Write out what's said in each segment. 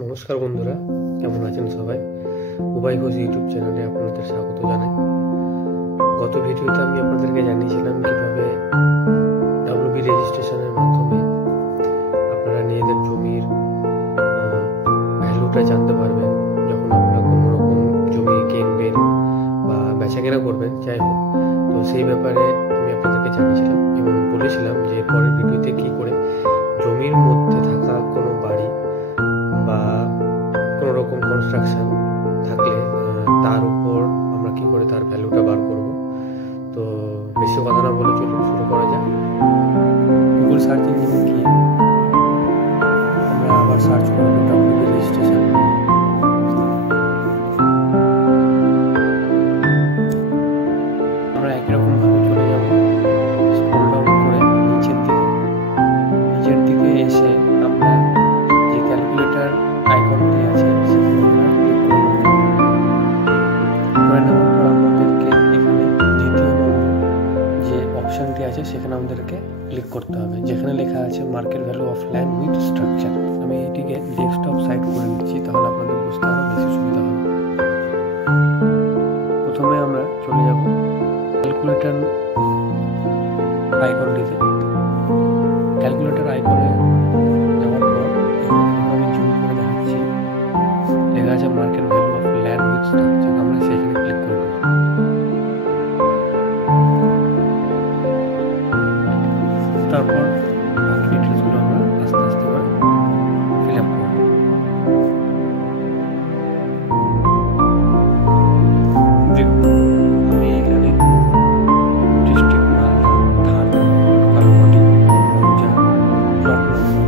নমস্কার বন্ধুরা, কেমন আছেন সবাই? উবাই ঘোষ ইউটিউব চ্যানেলে আপনাদের স্বাগত জানাই। গত ভিডিওতে আমি আপনাদেরকে জানিয়েছিলাম কিভাবে ডাব্লিউবি রেজিস্ট্রেশনের মাধ্যমে আপনারা নিজেদের জমির ভ্যালুটা জানতে পারবেন যখন আপনারা কোনো রকম জমি কিনবেন বা বেচাকেনা করবেন, যাই হোক। তো সেই ব্যাপারে আমি আপনাদেরকে জানিয়েছিলাম এবং বলেছিলাম যে পরের ভিডিওতে কি করে জমির মধ্যে থাকা কোনো বাড়ি বা কোনো রকম কনস্ট্রাকশন থাকলে তার উপর আমরা কি করে তার ভ্যালুটা বার করব। তো বেশি কথা না বলে চলুন শুরু করা যাক। গুগল সার্চ ইঞ্জিনে গিয়ে আমরা আবার সার্চ করব ডাব্লিউবি রেজিস্ট্রেশন। আমরা একই রকম ভাবে চলে যাব, স্ক্রল ডাউন করে নিচের দিকে এসে আমরা যে ক্যালকুলেটর আইকনটি আছে সেখানে আমরা ক্লিক করব। করে নেওয়ার পর আমাদেরকে এখানে দ্বিতীয় নম্বর যে অপশানটি আছে সেখানে আমাদেরকে ক্লিক করতে হবে, যেখানে লেখা আছে market value of land with structure. আমি এটিকে ডেস্কটপ সাইড করে নিচ্ছি, তাহলে আপনাদের বুঝতে আরও বেশি সুবিধা হবে। প্রথমে আমরা চলে যাব ক্যালকুলেটর আইকনটিতে। ক্যালকুলেটর আইকনে যাওয়ার পর আমি জুম করে দেখাচ্ছি, লেখা আছে market value of land with structure. আমরা সেখানে ক্লিক করব। তারপর বাকি ডিটেলসগুলো আমরা আস্তে আস্তে করে ফিল আপ করব। দেখুন, আমি এখানে ডিস্ট্রিক্ট মালদা, থানা, লোকাল বডি, মৌজা, plot number,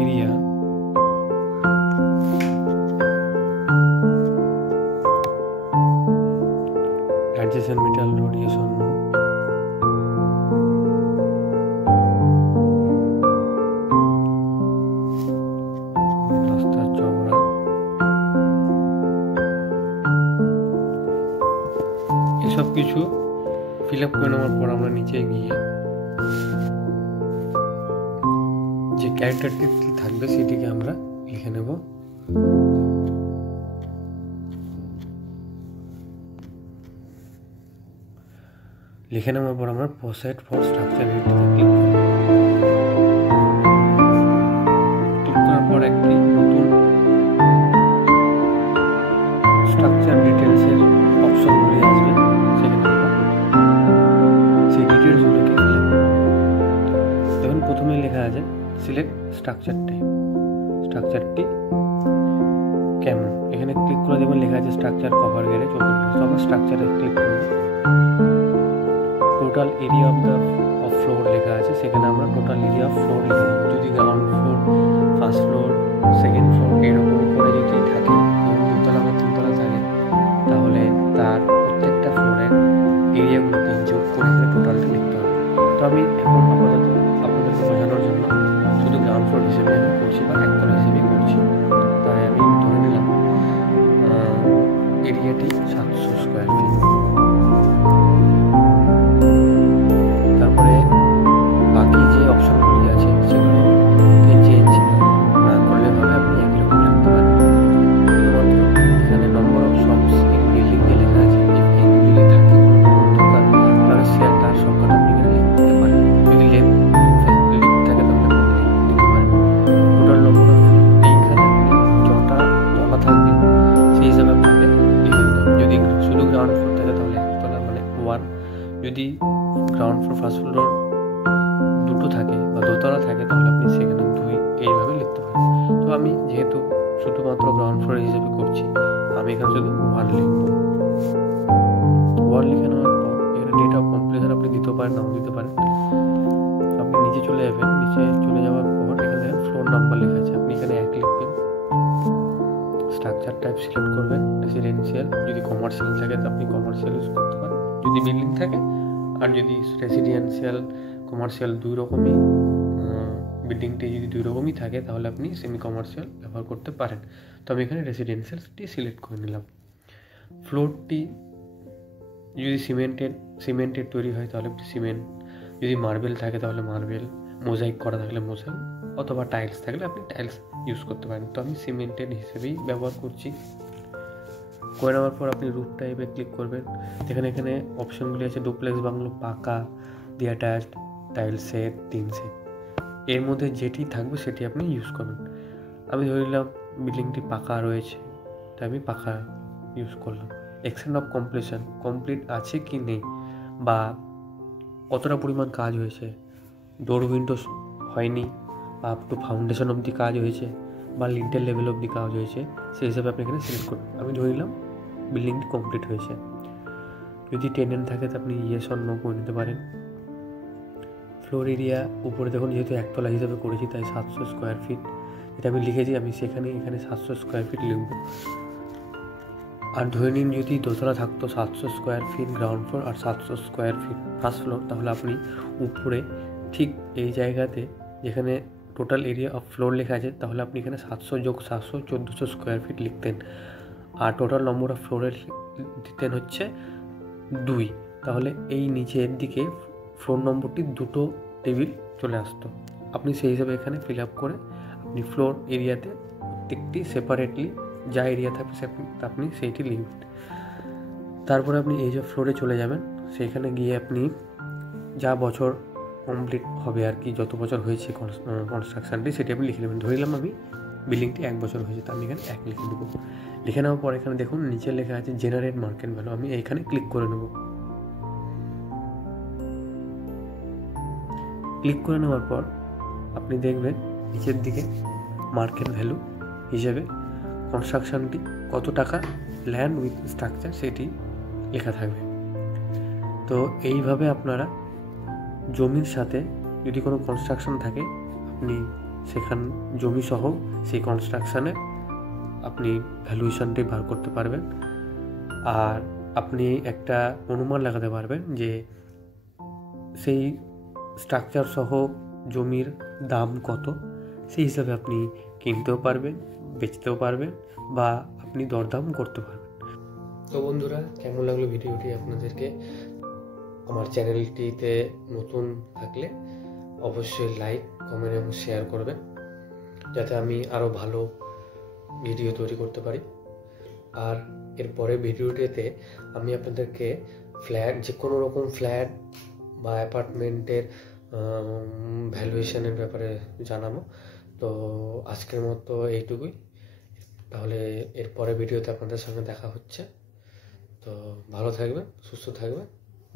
area, adjacent metal road, yes or no, রাস্তা চওড়া, এসব কিছু ফিল আপ করে নেওয়ার পর আমরা নিচে গিয়ে যে ক্যারেক্টারটি থাকবে সেটিকে আমরা লিখে নেব। লিখে নেওয়ার পর আমরা প্রসেড ফর স্ট্রাকচার এটিতে ক্লিক করব। ক্লিক করার পর একটি নতুন স্ট্রাকচার ডিটেলসের অপশনগুলি আসবে, সেখানে আমরা সেই ডিটেলসগুলোকে ফিল আপ করব। দেখুন, প্রথমে লেখা আছে সিলেক্ট স্ট্রাকচার টাইপ, স্ট্রাকচারটি কেমন। এখানে ক্লিক করে দেখবেন লেখা আছে স্ট্রাকচার কভার গ্যারেজ ওপেন। তো আমরা স্ট্রাকচারে ক্লিক করব। টোটাল এরিয়া অফ ফ্লোর লেখা আছে, সেখানে আমরা টোটাল এরিয়া অফ ফ্লোর লিখে দেবো। যদি ground floor, first floor, second floor এরকম করে যদি থাকে, দুতলা বা তিনতলা থাকে, তাহলে তার প্রত্যেকটা ফ্লোরের এরিয়াগুলোকে যোগ করে এখানে টোটালটা লিখতে হবে। তো আমি এখন আপাতত আপনাদেরকে বোঝানোর জন্য শুধু গ্রাউন্ড ফ্লোর হিসেবে আমি করছি বা একতলা হিসেবেই করছি। তাই আমি ধরে নিলাম এরিয়াটি 700 স্কোয়ার ফিট। তারপরে বাকি যে অপশনগুলি আছে সেগুলোকে চেঞ্জ না করলে হবে, আপনি একই রকম রাখতে পারেন। শুধুমাত্র এখানে number of shops in building যে লেখা আছে, যদি থাকে দোকান, তাহলে তার সংখ্যাটা আপনি এখানে লিখতে পারেন। যদি লেফট থাকে তাহলে আপনি দিতে পারেন। টোটাল নম্বর অফ এইখানে আপনি যটা তলা থাকবে সেই হিসাবে আপনাকে লিখে দিতে হবে। যদি শুধু গ্রাউন্ড ফ্লোর থাকে তাহলে একতলা মানে 1, যদি গ্রাউন্ড ফ্লোর ফার্স্ট ফ্লোর দুটো থাকে বা দোতলা থাকে তাহলে আপনি সেখানে 2 এইভাবে লিখতে পারেন। তো আমি যেহেতু শুধুমাত্র গ্রাউন্ড ফ্লোর হিসেবে করছি, আমি এখানে শুধু 1 লিখব। 1 লিখে নেওয়ার পর এখানে ডেট অফ কমপ্লিশন আপনি দিতে পারেন, নাও দিতে পারেন। আপনি নিচে চলে যাবেন, নিচে চলে যাওয়ার পর এখানে ফ্লোর নাম্বার লেখা আছে, আপনি এখানে 1 লিখবেন। স্ট্রাকচার টাইপ সিলেক্ট করবেন রেসিডেন্সিয়াল, যদি কমার্শিয়াল থাকে তো আপনি কমার্শিয়াল ইউজ করতে পারেন। যদি বিল্ডিং থাকে আর যদি রেসিডেন্সিয়াল কমার্শিয়াল দুই রকমই বিল্ডিংটি যদি দুই রকমই থাকে তাহলে আপনি সেমি কমার্শিয়াল ব্যবহার করতে পারেন। তো আমি এখানে রেসিডেন্সিয়ালটি সিলেক্ট করে নিলাম। ফ্লোরটি যদি সিমেন্টের তৈরি হয় তাহলে সিমেন্ট, যদি মার্বেল থাকে তাহলে মার্বেল, মোজাইক করা থাকলে মোজাইক, অথবা টাইলস থাকলে আপনি টাইলস ইউজ করতে পারেন। তো আমি সিমেন্টের হিসেবেই ব্যবহার করছি। করে নেওয়ার পর আপনি রুফ টাইপে ক্লিক করবেন। এখানে অপশনগুলি আছে ডুপ্লেক্স বাংলো, পাকা, ডিঅ্যাটাচড, টাইল সেট, টিন সেট। এর মধ্যে যেটি থাকবে সেটি আপনি ইউজ করবেন। আমি ধরে নিলাম বিল্ডিংটি পাকা রয়েছে, তাই আমি পাকা ইউজ করলাম। এক্সটেন্ট অফ কমপ্লিশন, কমপ্লিট আছে কি নেই বা কতটা পরিমাণ কাজ হয়েছে, ডোর উইন্ডোজ হয়নি বা আপ টু ফাউন্ডেশন অবধি কাজ হয়েছে বা লিন্টেল লেভেল অবধি কাজ হয়েছে, সেই হিসাবে আপনি এখানে সিলেক্ট করবেন। আমি ধরে নিলাম বিল্ডিংটি কমপ্লিট হয়েছে। যদি টেনেন্ট থাকে তো আপনি ইয়েস অর নো করে নিতে পারেন। ফ্লোর এরিয়া উপরে দেখুন, যেহেতু একতলা হিসাবে করেছি তাই 700 স্কোয়ার ফিট এটা আমি লিখেছি, আমি এখানে 700 স্কোয়ার ফিট লিখব। আর ধরে নিন যদি দোতলা থাকতো 700 স্কোয়ার ফিট গ্রাউন্ড ফ্লোর আর 700 স্কোয়ার ফিট ফার্স্ট ফ্লোর, তাহলে আপনি উপরে ঠিক এই জায়গাতে যেখানে টোটাল এরিয়া অফ ফ্লোর লেখা আছে তাহলে আপনি এখানে 700 যোগ 700 1400 স্কোয়ার ফিট লিখতেন। আর টোটাল নম্বর অফ ফ্লোরের দিতেন হচ্ছে 2, তাহলে এই নিচের দিকে ফ্লোর নম্বরটি 2টো টেবিল চলে আসতো। আপনি সেই হিসাবে এখানে ফিল আপ করে আপনি ফ্লোর এরিয়াতে প্রত্যেকটি সেপারেটলি যা এরিয়া থাকবে আপনি সেইটি লিখবেন। তারপরে আপনি এই যে ফ্লোরে চলে যাবেন, সেইখানে গিয়ে আপনি যা বছর কমপ্লিট হবে আর কি, যত বছর হয়েছে কনস্ট্রাকশানটি সেটি আপনি লিখে নেবেন। ধরে নিলাম আমি বিল্ডিংটি 1 বছর হয়েছে, তো আমি এখানে 1 লিখে দেবো। লিখে নেওয়ার পর এখানে দেখুন নিচে লেখা আছে জেনারেট মার্কেট ভ্যালু, আমি এইখানে ক্লিক করে নেব। ক্লিক করে নেওয়ার পর আপনি দেখবেন নিচের দিকে মার্কেট ভ্যালু হিসেবে কনস্ট্রাকশানটি কত টাকা, ল্যান্ড উইথ স্ট্রাকচার সেটি লেখা থাকবে। তো এইভাবে আপনারা জমির সাথে যদি কোনো কনস্ট্রাকশান থাকে আপনি সেখান জমি সহ সেই কনস্ট্রাকশানে আপনি ভ্যালুয়েশনটি বার করতে পারবেন। আর আপনি একটা অনুমান লাগাতে পারবেন যে সেই স্ট্রাকচার সহ জমির দাম কত, সেই হিসাবে আপনি কিনতেও পারবেন, বেচতেও পারবেন বা আপনি দরদাম করতে পারবেন। তো বন্ধুরা, কেমন লাগলো ভিডিওটি আপনাদেরকে? আমার চ্যানেলটিতে নতুন থাকলে অবশ্যই লাইক, কমেন্ট এবং শেয়ার করবেন, যাতে আমি আরও ভালো ভিডিও তৈরি করতে পারি। আর এরপরে ভিডিওটিতে আমি আপনাদেরকে ফ্ল্যাট, যে কোনো রকম ফ্ল্যাট বা অ্যাপার্টমেন্টের ভ্যালুয়েশনের ব্যাপারে জানাবো। তো আজকের মতো এইটুকুই, তাহলে এরপরে ভিডিওতে আপনাদের সঙ্গে দেখা হচ্ছে। তো ভালো থাকবেন, সুস্থ থাকবেন,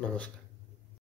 নমস্কার।